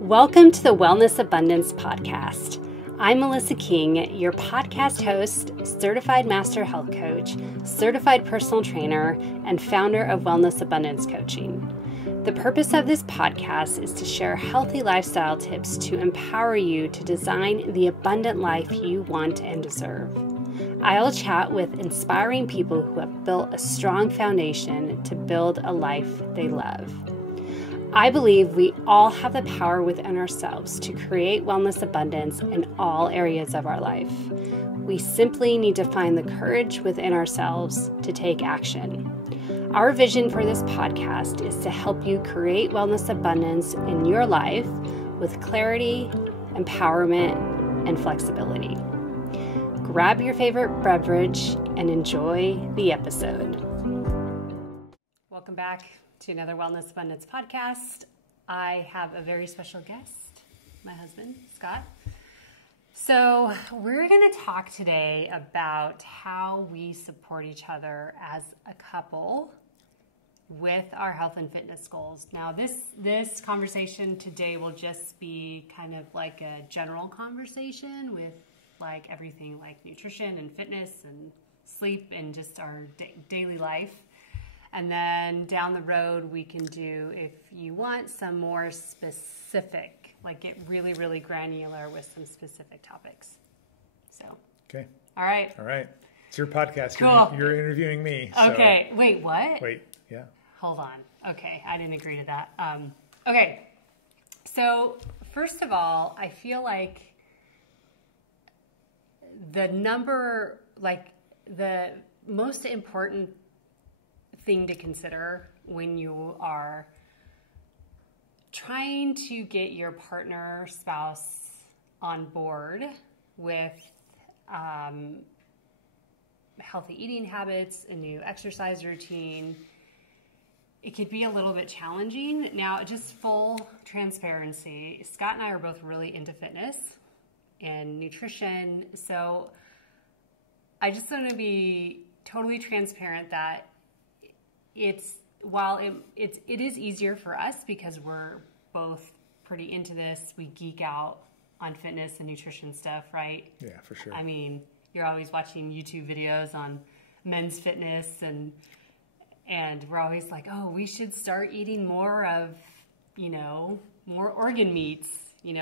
Welcome to the Wellness Abundance Podcast. I'm Melissa King, your podcast host, certified master health coach, certified personal trainer, and founder of Wellness Abundance Coaching. The purpose of this podcast is to share healthy lifestyle tips to empower you to design the abundant life you want and deserve. I'll chat with inspiring people who have built a strong foundation to build a life they love. I believe we all have the power within ourselves to create wellness abundance in all areas of our life. We simply need to find the courage within ourselves to take action. Our vision for this podcast is to help you create wellness abundance in your life with clarity, empowerment, and flexibility. Grab your favorite beverage and enjoy the episode. Welcome back to another Wellness Abundance podcast. I have a very special guest, my husband, Scott. So we're going to talk today about how we support each other as a couple with our health and fitness goals. Now, this conversation today will just be kind of like a general conversation with like everything like nutrition and fitness and sleep and just our daily life. And then down the road, we can do, if you want, some more specific, like get really, really granular with some specific topics. So. Okay. All right. It's your podcast. Cool. You're interviewing me. So. Okay. Wait, what? Yeah. Hold on. Okay. I didn't agree to that. Okay. So first of all, I feel like the most important thing to consider when you are trying to get your partner, spouse on board with healthy eating habits, a new exercise routine, it could be a little bit challenging. Now, just full transparency, Scott and I are both really into fitness and nutrition, so I just want to be totally transparent that it is easier for us because we're both pretty into this. We geek out on fitness and nutrition stuff, right? Yeah, for sure. I mean, you're always watching YouTube videos on men's fitness and we're always like, oh, we should start eating more of, more organ meats.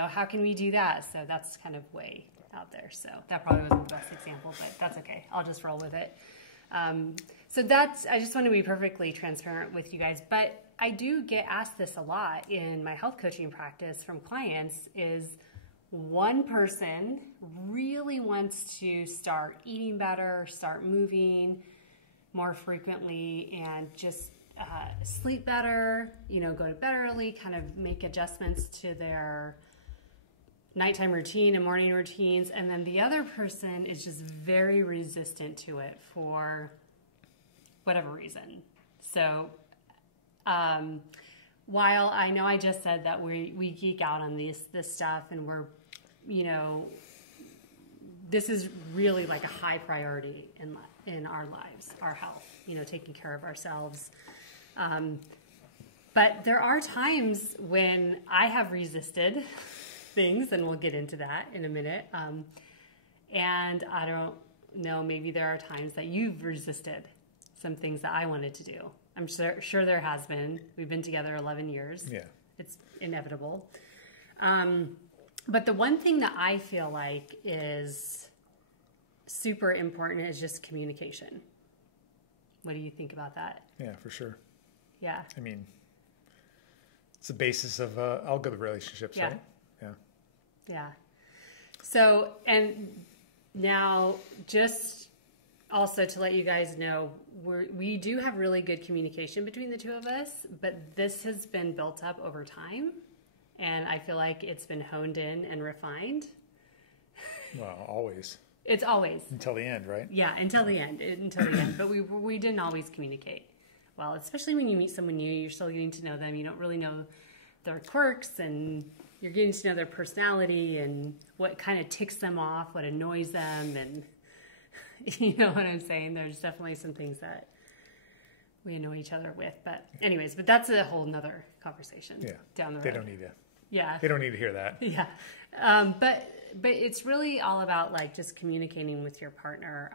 How can we do that? So that's kind of way out there. So that probably wasn't the best example, but that's okay. I'll just roll with it. So I just want to be perfectly transparent with you guys, but I do get asked this a lot in my health coaching practice from clients is one person really wants to start eating better, start moving more frequently and just sleep better, go to bed early, kind of make adjustments to their nighttime routine and morning routines. And then the other person is just very resistant to it for whatever reason. So while I know I just said that we geek out on this stuff and we're, this is really like a high priority in our lives, our health, taking care of ourselves. But there are times when I have resisted things, and we'll get into that in a minute. And I don't know, maybe there are times that you've resisted some things that I wanted to do. I'm sure there has been. We've been together 11 years. Yeah. It's inevitable. But the one thing that I feel like is super important is just communication. What do you think about that? Yeah, for sure. Yeah. I mean, it's the basis of all good relationships, right? Yeah. Yeah. So, and now just also to let you guys know, we do have really good communication between the two of us, but this has been built up over time, and I feel like it's been honed in and refined. Well, always. It's always. Until the end, right? Yeah, until the end. But we didn't always communicate well, especially when you meet someone new, you're still getting to know them. You don't really know their quirks, and you're getting to know their personality and what kind of ticks them off, what annoys them, and you know what I'm saying? There's definitely some things that we annoy each other with. But anyways, but that's a whole nother conversation down the road. They don't need to Yeah. They don't need to hear that. Yeah. But it's really all about like just communicating with your partner.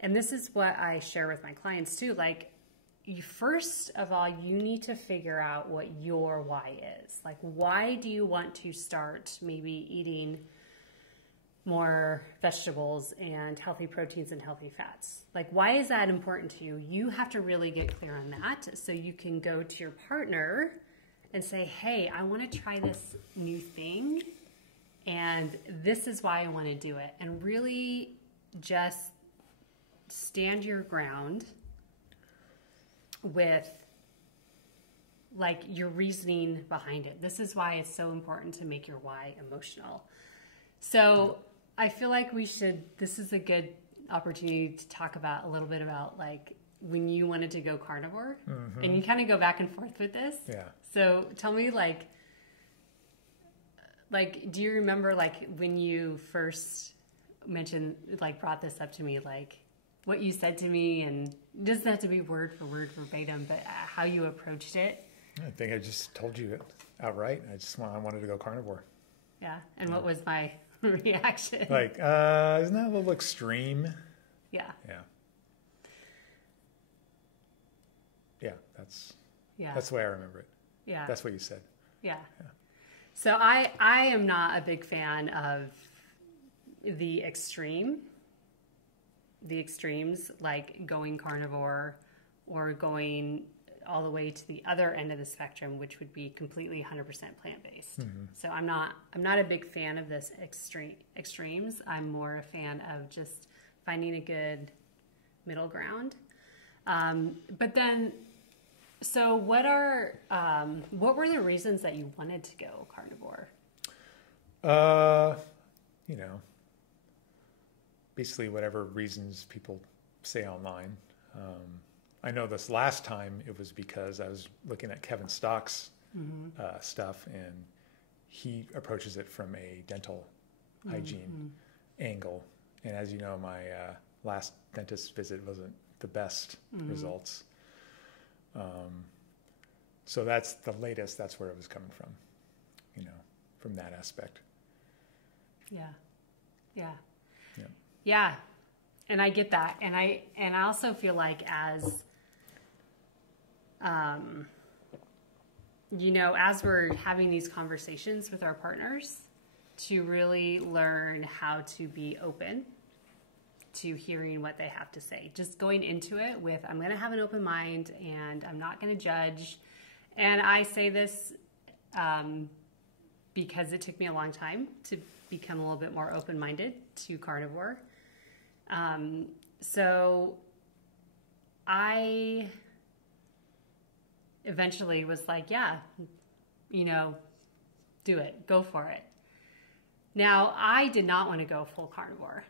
And this is what I share with my clients too. Like, first of all, you need to figure out what your why is. Like, why do you want to start maybe eating more vegetables and healthy proteins and healthy fats? Like, why is that important to you? You have to really get clear on that so you can go to your partner and say, hey, I want to try this new thing, and this is why I want to do it. And really just stand your ground with like your reasoning behind it. This is why it's so important to make your why emotional. So I feel like this is a good opportunity to talk about a little bit about like when you wanted to go carnivore, and you kind of go back and forth with this. Yeah. So tell me like, do you remember like when you first mentioned, like brought this up to me, like what you said to me, and it doesn't have to be word for word verbatim, but how you approached it? I think I just told you it outright. I wanted to go carnivore. Yeah. And what was my reaction? Like, isn't that a little extreme? Yeah. Yeah. Yeah, that's the way I remember it. Yeah. That's what you said. Yeah. So I am not a big fan of the extremes, like going carnivore or going all the way to the other end of the spectrum, which would be completely 100% plant-based. So I'm not a big fan of this extremes. I'm more a fan of just finding a good middle ground. But then, so what were the reasons that you wanted to go carnivore? Basically whatever reasons people say online. I know this last time it was because I was looking at Kevin Stock's stuff, and he approaches it from a dental hygiene angle. And as you know, my last dentist visit wasn't the best results. So that's the latest. That's where it was coming from, from that aspect. Yeah. And I get that. And I also feel like as we're having these conversations with our partners, to really learn how to be open to hearing what they have to say. Just going into it with, I'm going to have an open mind and I'm not going to judge. And I say this because it took me a long time to become a little bit more open-minded to carnivore. So I eventually was like, yeah, do it, go for it. Now, I did not want to go full carnivore.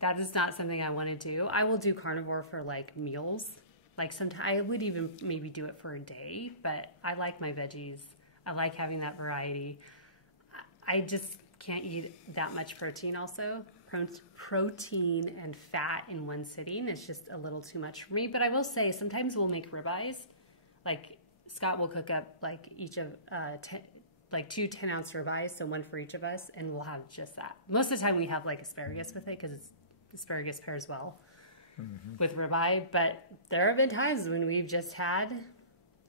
That is not something I want to do. I will do carnivore for like meals. Like sometimes I would even maybe do it for a day, but I like my veggies. I like having that variety. I just can't eat that much protein also. Protein and fat in one sitting is just a little too much for me. But I will say sometimes we'll make ribeyes. Like Scott will cook up like each of two 10-ounce ribeyes, so one for each of us, and we'll have just that. Most of the time we have like asparagus with it because asparagus pairs well with ribeye. But there have been times when we've just had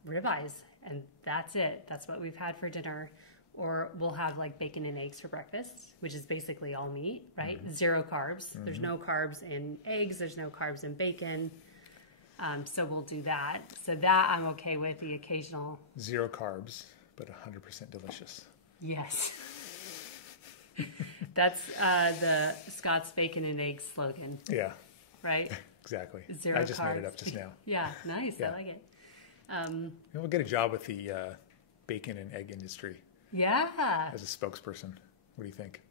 ribeyes and that's it. That's what we've had for dinner. Or we'll have like bacon and eggs for breakfast, which is basically all meat, right? Zero carbs. There's no carbs in eggs. There's no carbs in bacon. So we'll do that. So that I'm okay with. The occasional. Zero carbs, but 100% delicious. Yes. That's the Scott's Bacon and Eggs slogan. Yeah. Right? Exactly. Zero I just carbs. made it up just now. Yeah, nice. Yeah. I like it. We'll get a job with the bacon and egg industry. Yeah. As a spokesperson. What do you think?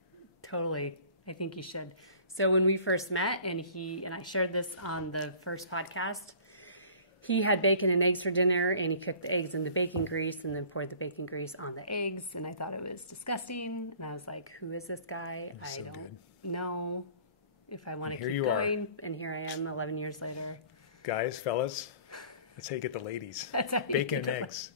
Totally. I think you should. So when we first met, and I shared this on the first podcast, he had bacon and eggs for dinner, and he cooked the eggs in the bacon grease and then poured the bacon grease on the eggs, and I thought it was disgusting. And I was like, who is this guy? I don't know if I want to keep going. And here I am 11 years later. Guys, fellas, that's how you get the ladies. That's how you bacon and eggs.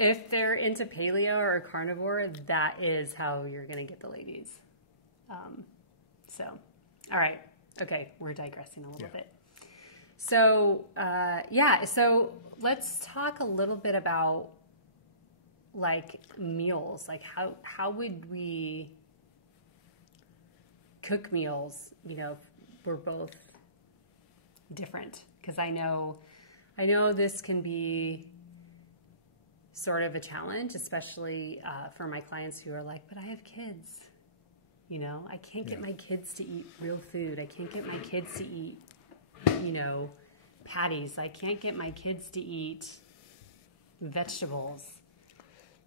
If they're into paleo or carnivore, that is how you're going to get the ladies. So, all right. Okay, we're digressing a little bit. So, so let's talk a little bit about like meals. Like how would we cook meals? You know, we're both different, because I know this can be sort of a challenge, especially for my clients who are like, but I have kids. You know, I can't get my kids to eat real food. I can't get my kids to eat, you know, patties. I can't get my kids to eat vegetables.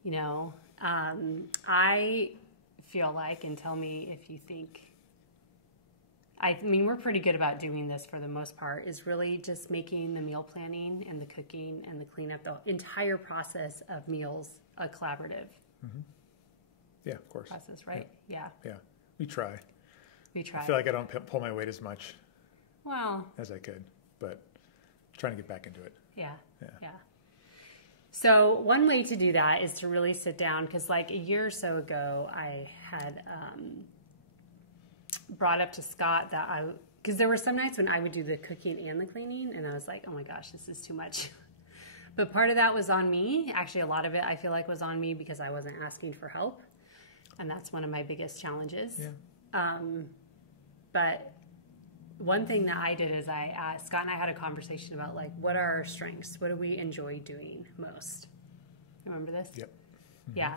You know, I feel like, and tell me if you think, I mean, we're pretty good about doing this for the most part, is really just making the meal planning and the cooking and the cleanup, the entire process of meals, a collaborative Yeah, of course. process, right? Yeah. We try. We try. I feel like I don't pull my weight as much Well, as I could, but trying to get back into it. yeah. So one way to do that is to really sit down, because like a year or so ago, I had brought up to Scott that because there were some nights when I would do the cooking and the cleaning, and I was like, oh my gosh, this is too much. But part of that was on me. Actually, a lot of it I feel like was on me because I wasn't asking for help. And that's one of my biggest challenges. Yeah. But one thing that I did is Scott and I had a conversation about like, what are our strengths? What do we enjoy doing most? Remember this? Yep. Mm-hmm. Yeah.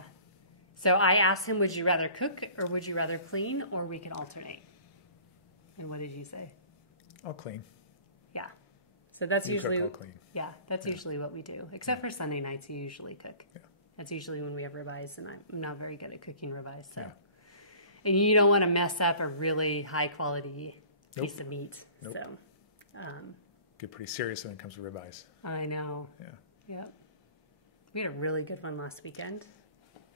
So I asked him, would you rather cook or would you rather clean, or we can alternate? And what did you say? I'll clean. Yeah. So that's usually, cook, I'll clean. Yeah, that's usually what we do. Except for Sunday nights, you usually cook. Yeah. That's usually when we have ribeyes, and I'm not very good at cooking ribeyes. So, Yeah. And you don't want to mess up a really high quality piece of meat. Nope. So, Get pretty serious when it comes to ribeyes. I know. Yeah. Yep. We had a really good one last weekend.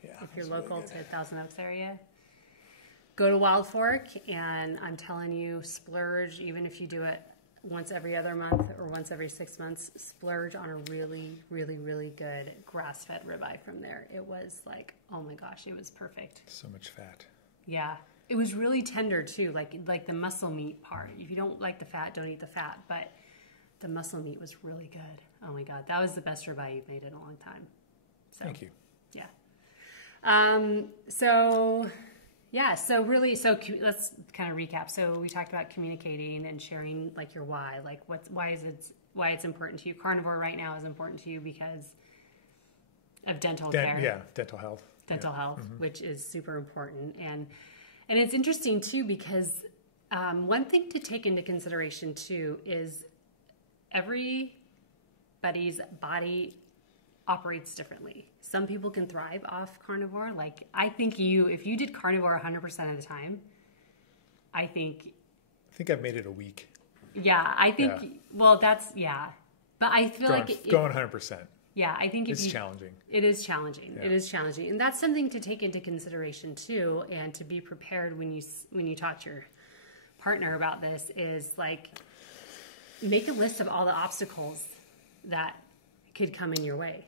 Yeah. If you're that's local really to Thousand Oaks area, go to Wild Fork, and I'm telling you, splurge. Even if you do it once every other month or once every 6 months, splurge on a really, really, really good grass-fed ribeye from there. It was like, oh my gosh, it was perfect. So much fat. Yeah. It was really tender too, like the muscle meat part. If you don't like the fat, don't eat the fat, but the muscle meat was really good. Oh my God, that was the best ribeye you've made in a long time. So, Thank you. Yeah. So let's kind of recap. So we talked about communicating and sharing like your why, like why it's important to you. Carnivore right now is important to you because of dental care. Yeah, dental health. Dental health, which is super important. And it's interesting too, because one thing to take into consideration too is everybody's body operates differently. Some people can thrive off carnivore. Like I think if you did carnivore 100% of the time, I think I've made it a week. Yeah, I think, well, that's, yeah. But I feel going 100%. Yeah, I think it's challenging. It is challenging. Yeah. It is challenging. And that's something to take into consideration too, and to be prepared when you talk to your partner about this, is like, make a list of all the obstacles that could come in your way.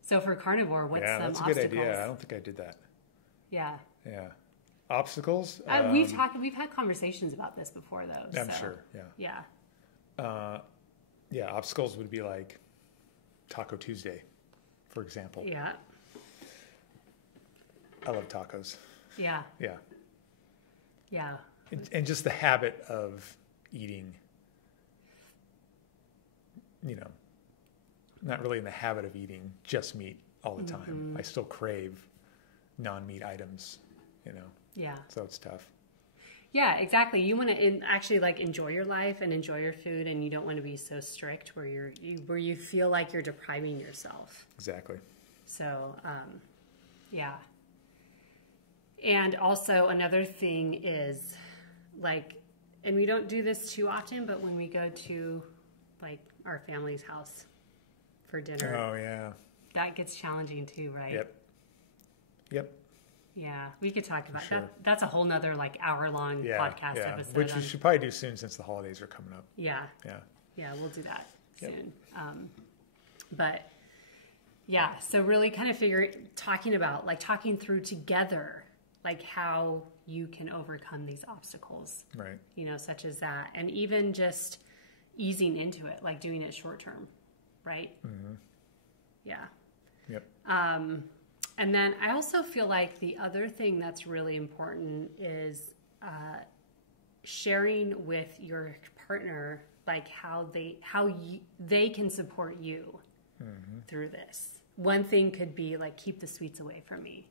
So for carnivore, what's some obstacles? Yeah, that's a good idea. I don't think I did that. Yeah. Yeah. Obstacles? We've had conversations about this before though. I'm sure. Yeah. Yeah. Yeah. Obstacles would be like Taco Tuesday, for example. Yeah. I love tacos. Yeah. Yeah. Yeah. And just the habit of eating, not really in the habit of eating just meat all the time. I still crave non-meat items, Yeah. So it's tough. Yeah, exactly. You want to actually like enjoy your life and enjoy your food, and you don't want to be so strict where you feel like you're depriving yourself. Exactly. So, yeah. And also another thing is like, and we don't do this too often, but when we go to like our family's house for dinner. Oh yeah. That gets challenging too, right? Yep. Yeah, we could talk about sure. that. That's a whole nother like hour-long podcast episode. Which we should probably do soon since the holidays are coming up. Yeah. Yeah. Yeah, we'll do that soon. But Yeah. So really kind of talking through together, like how you can overcome these obstacles, Right. you know, such as that. And even just easing into it, like doing it short term, right? Mm-hmm. Yeah. Yep. And then I also feel like the other thing that's really important is sharing with your partner, like how they can support you through this. One thing could be like, keep the sweets away from me.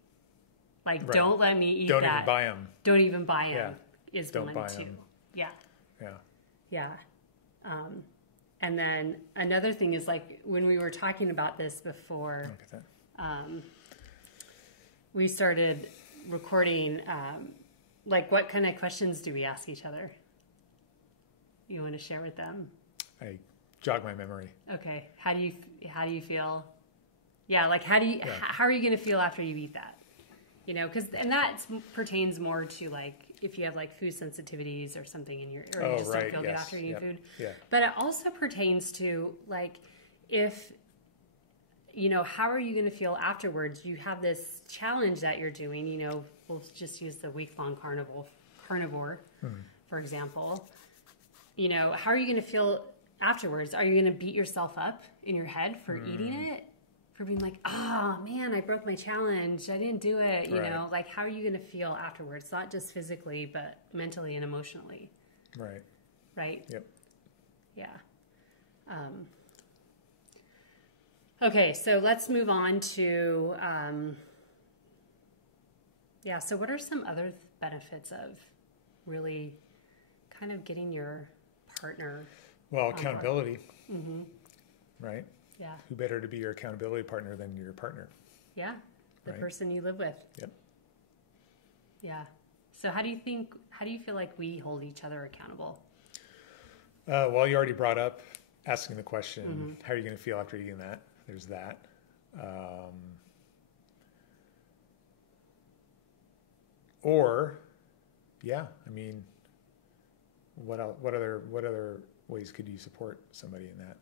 Like, Right. don't let me eat Don't that. even buy them. Don't even buy them is Don't one buy too. 'em. Yeah. Yeah. Yeah. And then another thing is, like, when we were talking about this before, Look at that. we started recording, like, what kind of questions do we ask each other? You want to share with them? I jog my memory. Okay. How do you feel? Yeah. Like, how are you going to feel after you eat that? You know, and that pertains more to, like, if you have like food sensitivities or something in you just don't feel good after eating food. Yeah. But it also pertains to, like, if, you know, how are you going to feel afterwards? You have this challenge that you're doing, you know, we'll just use the week-long carnivore, for example. You know, how are you going to feel afterwards? Are you going to beat yourself up in your head for eating it? For being like, oh man, I broke my challenge. I didn't do it. You know, like, how are you going to feel afterwards? Not just physically, but mentally and emotionally. Right. Right? Yep. Yeah. Okay, so let's move on to, so what are some other benefits of really kind of getting your partner? Well, accountability. Mm-hmm. Right? Yeah. Who better to be your accountability partner than your partner? Yeah. The person you live with. Yep. Yeah. So how do you feel like we hold each other accountable? Well, you already brought up asking the question, how are you going to feel after eating that? There's that. I mean, what other ways could you support somebody in that?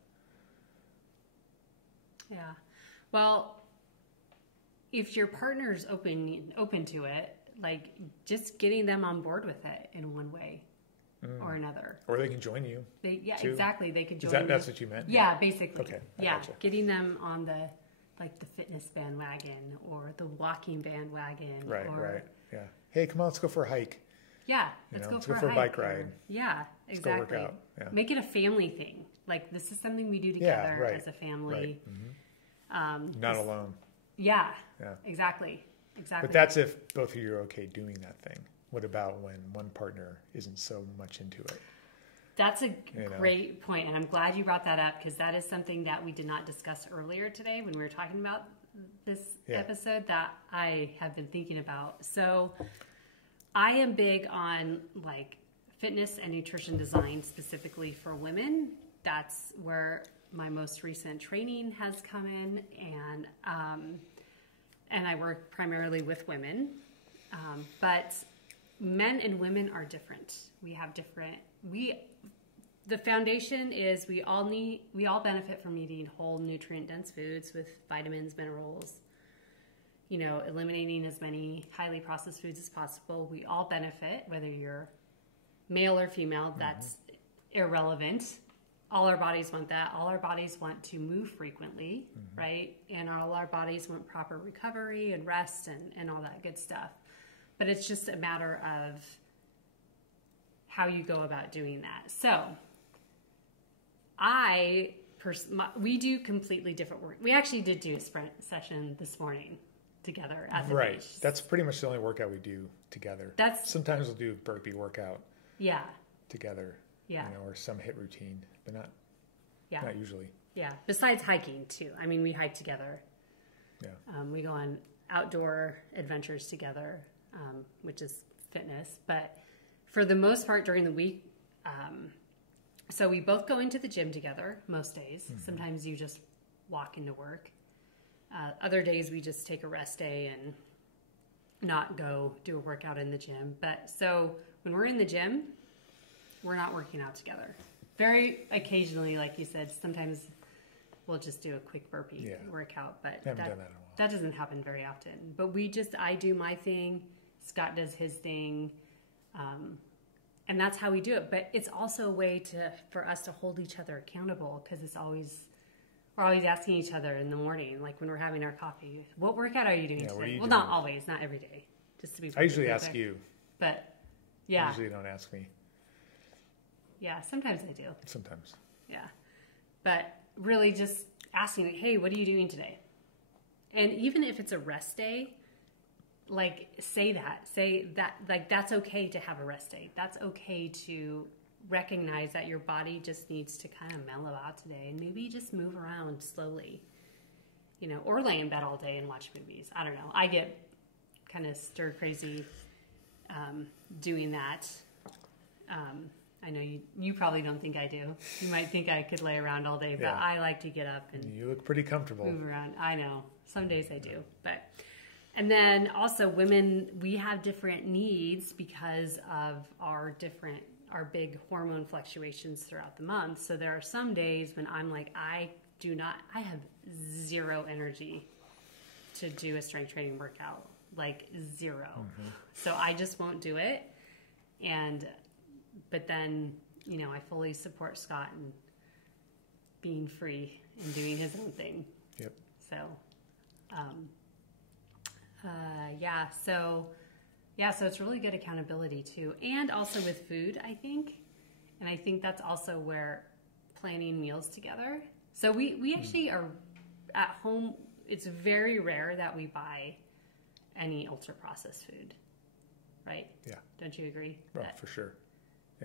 Yeah. Well, if your partner's open to it, like, just getting them on board with it in one way or another. Or they can join you. Too. Exactly. They could join. That's what you meant? Yeah, basically. Okay. Yeah, Gotcha. getting them on the fitness bandwagon or the walking bandwagon. Right. Yeah. Hey, come on, let's go for a hike. Yeah, let's go for a bike ride. Yeah, exactly. Let's go work out. Yeah. Make it a family thing. Like, this is something we do together as a family. Right. Not alone. Yeah. Exactly. But that's if both of you are okay doing that thing. What about when one partner isn't so much into it? That's a great point, and I'm glad you brought that up, because that is something that we did not discuss earlier today when we were talking about this episode that I have been thinking about. So I am big on, like, fitness and nutrition design specifically for women. That's where my most recent training has come in, and I work primarily with women. But men and women are different. We have the foundation is we all benefit from eating whole, nutrient-dense foods with vitamins, minerals, you know, eliminating as many highly processed foods as possible. We all benefit, whether you're male or female, that's irrelevant. All our bodies want that. All our bodies want to move frequently, right? And all our bodies want proper recovery and rest and all that good stuff. But it's just a matter of how you go about doing that. So we do completely different work. We actually did do a sprint session this morning together at the beach. That's pretty much the only workout we do together. Sometimes we'll do a burpee workout together. Yeah. You know, or some HIIT routine, but not usually. Yeah. Besides hiking too. I mean, we hike together. Yeah. We go on outdoor adventures together, which is fitness. But for the most part during the week, so we both go into the gym together most days. Sometimes you just walk into work. Other days we just take a rest day and not go do a workout in the gym. But so when we're in the gym, we're not working out together. Very occasionally, like you said, sometimes we'll just do a quick burpee workout. But I haven't done that in a while. That doesn't happen very often. But I do my thing. Scott does his thing. And that's how we do it. But it's also a way for us to hold each other accountable, because we're always asking each other in the morning, like when we're having our coffee, what workout are you doing today? Well, not always, not every day, just to be. I usually ask you. But yeah. You usually don't ask me. Yeah, sometimes I do. Sometimes. Yeah. But really just asking, hey, what are you doing today? And even if it's a rest day, like say that, like that's okay to have a rest day. That's okay to recognize that your body just needs to kind of mellow out today, and maybe just move around slowly, or lay in bed all day and watch movies. I don't know. I get kind of stir crazy doing that. I know you probably don't think I do. You might think I could lay around all day, but I like to get up and you look pretty comfortable. Move around. I know. Some days I do, and then also women, we have different needs because of our big hormone fluctuations throughout the month. So there are some days when I'm like, I have zero energy to do a strength training workout, like zero. Mm-hmm. So I just won't do it. But then, I fully support Scott in being free and doing his own thing. Yep. So, so it's really good accountability too. And also with food, I think. And I think that's also where planning meals together. So we actually are at home. It's very rare that we buy any ultra processed food, right? Yeah. Don't you agree? Oh, for sure.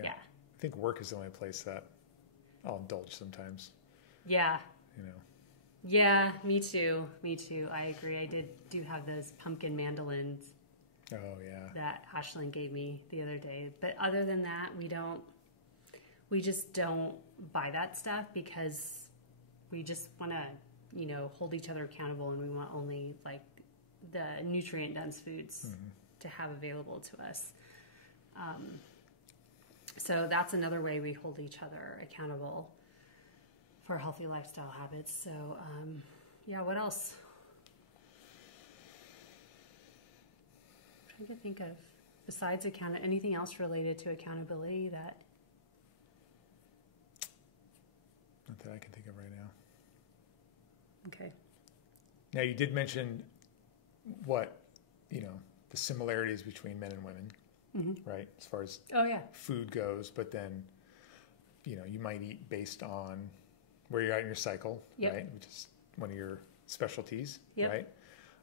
Yeah. I think work is the only place that I'll indulge sometimes. Yeah. Yeah, me too. I agree. I do have those pumpkin mandolins. Oh, yeah. That Ashlyn gave me the other day. But other than that, we just don't buy that stuff, because we just want to, hold each other accountable, and we want only like the nutrient dense foods to have available to us. So that's another way we hold each other accountable for healthy lifestyle habits. So, what else? I'm trying to think of, besides anything else related to accountability that... Not that I can think of right now. Okay. Now, you did mention the similarities between men and women, right? As far as food goes, but then, you might eat based on where you're at in your cycle, right? Which is one of your specialties, right?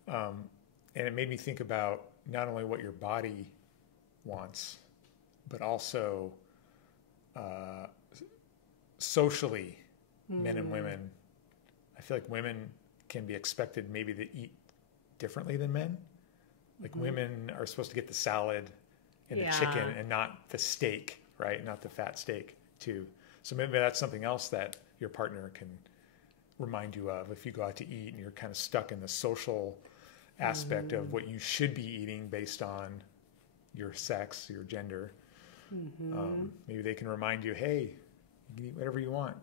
And it made me think about not only what your body wants, but also socially, men and women. I feel like women can be expected maybe to eat differently than men. Like women are supposed to get the salad and the chicken and not the steak, right? Not the fat steak too. So maybe that's something else that your partner can remind you of if you go out to eat and you're kind of stuck in the social aspect of what you should be eating based on your sex, your gender. Maybe they can remind you, hey, you can eat whatever you want,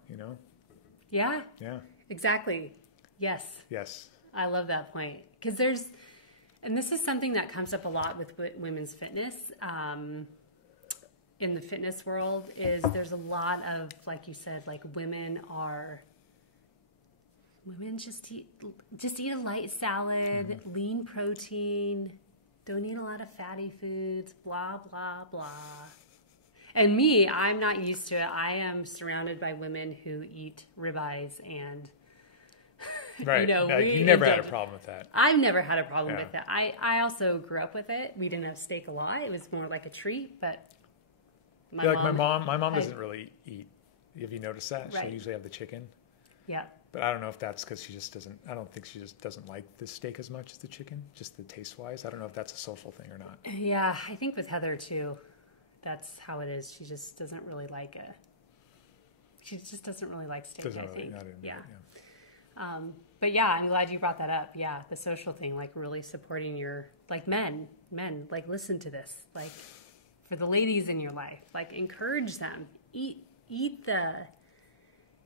Yeah. Yeah. Exactly. Yes. I love that point. Because and this is something that comes up a lot with women's fitness, in the fitness world, is there's a lot of, like you said, like women just eat a light salad, lean protein, don't eat a lot of fatty foods, blah, blah, blah. And me, I'm not used to it. I am surrounded by women who eat ribeyes and... Right. You never had a problem with that. I've never had a problem with that. I also grew up with it. We didn't have steak a lot. It was more like a treat, but my mom doesn't really eat. Have you noticed that? Right. She'll usually have the chicken. Yeah. But I don't know if that's because I don't think she just doesn't like the steak as much as the chicken, just the taste wise. I don't know if that's a social thing or not. Yeah, I think with Heather too, that's how it is. She just doesn't really like steak, I think. But yeah, I'm glad you brought that up. Yeah, the social thing, like really supporting your, like men, like listen to this, like for the ladies in your life, like encourage them, eat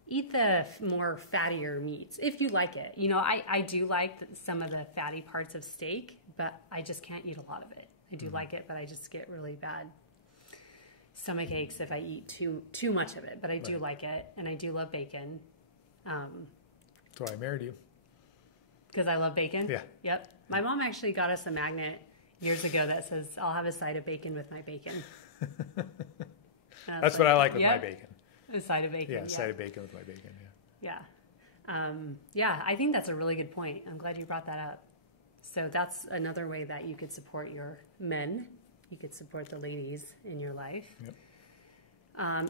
eat the more fattier meats if you like it. I do like some of the fatty parts of steak, but I just can't eat a lot of it. I do like it, but I just get really bad stomach aches if I eat too much of it. But I do like it, and I do love bacon. That's why I married you. Because I love bacon? Yeah. Yep. My mom actually got us a magnet years ago that says, I'll have a side of bacon with my bacon. That's what I like with my bacon. A side of bacon. Yeah, a side of bacon with my bacon, Yeah, I think that's a really good point. I'm glad you brought that up. So that's another way that you could support your men. You could support the ladies in your life. Yep.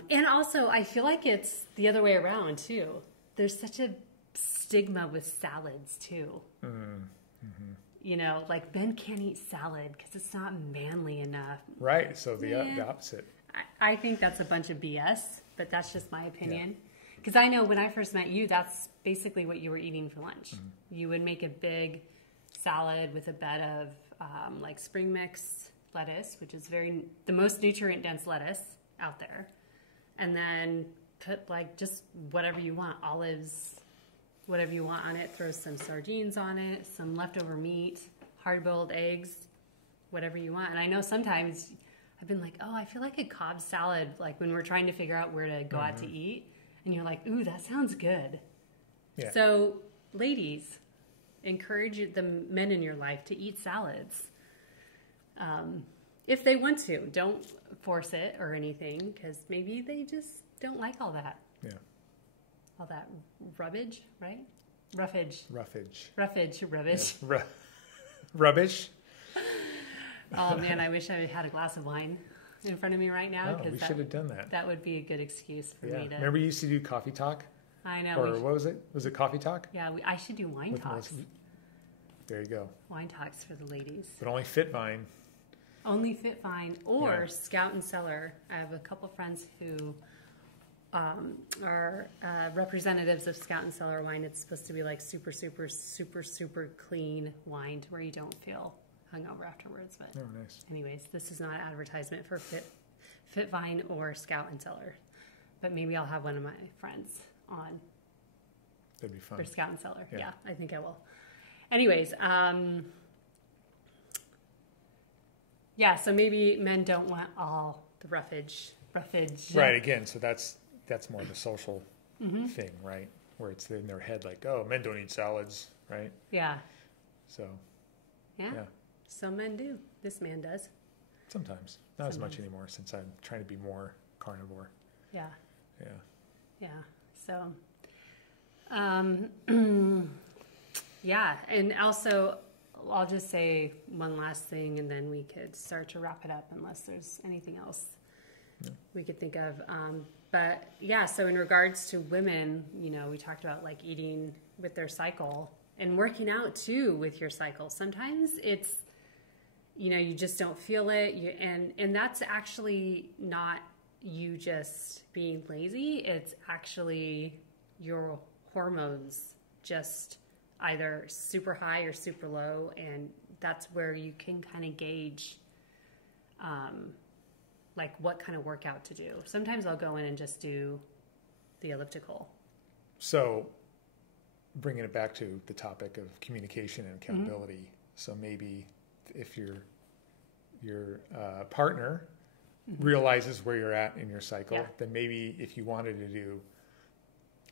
And also, I feel like it's the other way around, too. There's such a stigma with salads, too. Like men can't eat salad because it's not manly enough. Right, so the opposite. I think that's a bunch of BS, but that's just my opinion. Because I know when I first met you, that's basically what you were eating for lunch. You would make a big salad with a bed of like spring mix lettuce, which is the most nutrient-dense lettuce out there. And then put like just whatever you want, olives, whatever you want on it. Throw some sardines on it, some leftover meat, hard-boiled eggs, whatever you want. And I know sometimes I've been like, oh, I feel like a Cobb salad, like when we're trying to figure out where to go out to eat. And you're like, ooh, that sounds good. Yeah. So, ladies, encourage the men in your life to eat salads. If they want to. Don't force it or anything, because maybe they just don't like all that. Yeah. All that rubbish, right? Roughage. Rubbish. Yeah. Rubbish? Oh, man, I wish I had a glass of wine in front of me right now. Oh, we should have done that. That would be a good excuse for me to... Remember you used to do coffee talk? I know. Or what was it? Was it coffee talk? Yeah, I should do wine talks. There you go. Wine talks for the ladies. But only Fit Vine. Only Fit Vine or Scout and Cellar. I have a couple friends who are representatives of Scout and Cellar wine. It's supposed to be like super, super, super, super clean wine to where you don't feel hungover afterwards. But nice. Anyways, this is not an advertisement for Fit Vine or Scout and Cellar. But maybe I'll have one of my friends on. That'd be fun. For Scout and Cellar. Yeah, I think I will. Anyways, so maybe men don't want all the roughage. Right, again, so that's more the social thing, right? Where it's in their head like, oh, men don't eat salads, right? Yeah. So, yeah. Some men do. This man does. Sometimes. Not as much anymore since I'm trying to be more carnivore. Yeah. Yeah. So, yeah. And also, I'll just say one last thing and then we could start to wrap it up unless there's anything else we could think of. But yeah, so in regards to women, we talked about like eating with their cycle and working out too with your cycle. Sometimes it's, you just don't feel it. And that's actually not you just being lazy. It's actually your hormones just either super high or super low. And that's where you can kind of gauge, like what kind of workout to do. Sometimes I'll go in and just do the elliptical. So bringing it back to the topic of communication and accountability. So maybe if your partner realizes where you're at in your cycle, then maybe if you wanted to do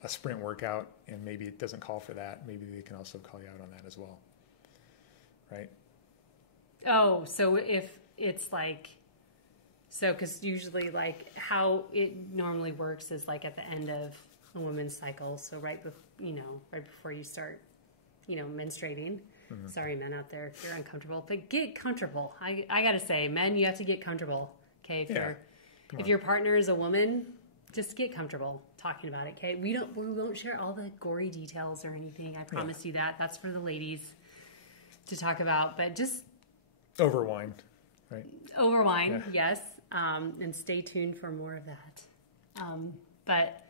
a sprint workout and maybe it doesn't call for that, maybe they can also call you out on that as well. Right? Oh, so if it's like, because usually like how it normally works is like at the end of a woman's cycle. So right before you start, menstruating. Sorry, men out there, if you're uncomfortable, but get comfortable. I gotta say, men, you have to get comfortable. Okay. If your partner is a woman, just get comfortable talking about it. Okay. We won't share all the gory details or anything. I promise you that. That's for the ladies to talk about, but just over wine, right? Over wine. Yes. And stay tuned for more of that. But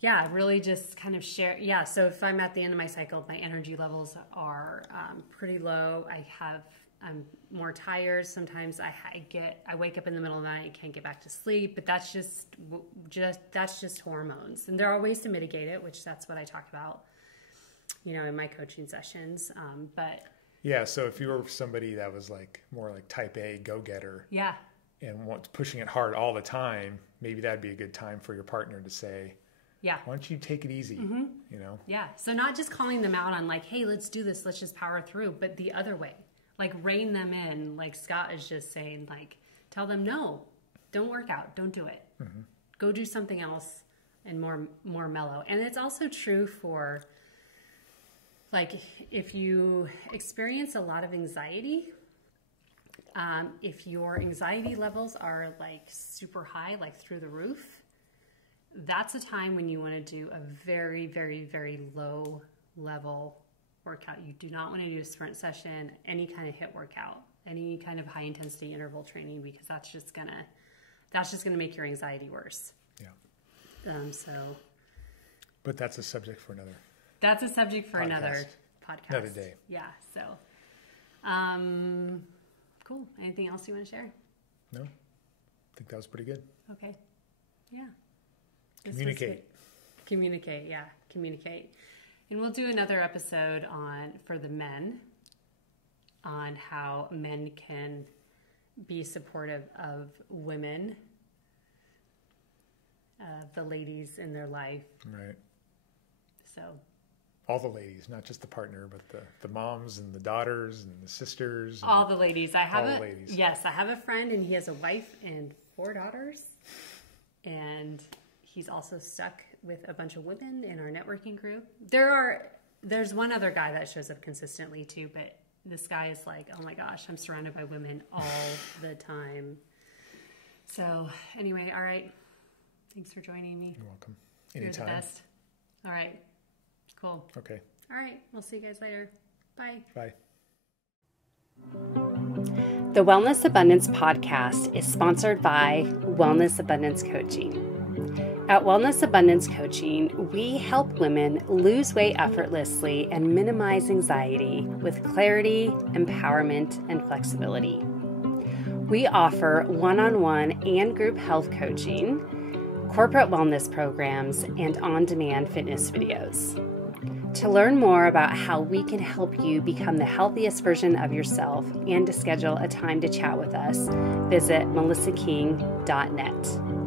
yeah, really just kind of share. Yeah. So if I'm at the end of my cycle, my energy levels are pretty low. I have I'm more tired. Sometimes I wake up in the middle of the night, can't get back to sleep, but that's just hormones. And there are ways to mitigate it, which that's what I talk about, in my coaching sessions. But yeah, so if you were somebody that was like more like type A go-getter, yeah, and pushing it hard all the time, maybe that'd be a good time for your partner to say, yeah, why don't you take it easy? Yeah. So not just calling them out on like, hey, let's do this, let's just power through, but the other way, like rein them in. Like Scott is just saying, like, tell them, no, don't work out, don't do it. Go do something else and more mellow. And it's also true for, like, if you experience a lot of anxiety, if your anxiety levels are like super high, like through the roof, that's a time when you want to do a very, very, very low level workout. You do not want to do a sprint session, any kind of HIIT workout, any kind of high intensity interval training, because that's just gonna make your anxiety worse. Yeah. But that's a subject for another. That's a subject for another podcast. Another day. Yeah. So, cool. Anything else you want to share? No. I think that was pretty good. Okay. Yeah. Communicate. Yeah. Communicate. And we'll do another episode for the men on how men can be supportive of women, the ladies in their life. Right. So. All the ladies, not just the partner, but the moms and the daughters and the sisters. And all the ladies. ladies. Yes, I have a friend and he has a wife and 4 daughters. And he's also stuck with a bunch of women in our networking group. There's one other guy that shows up consistently too, but this guy is like, oh my gosh, I'm surrounded by women all the time. So anyway, all right. Thanks for joining me. You're welcome. Anytime. You're the best. All right. Cool. Okay. All right. We'll see you guys later. Bye. Bye. The Wellness Abundance Podcast is sponsored by Wellness Abundance Coaching. At Wellness Abundance Coaching, we help women lose weight effortlessly and minimize anxiety with clarity, empowerment, and flexibility. We offer one-on-one and group health coaching, corporate wellness programs, and on-demand fitness videos. To learn more about how we can help you become the healthiest version of yourself and to schedule a time to chat with us, visit melissaking.net.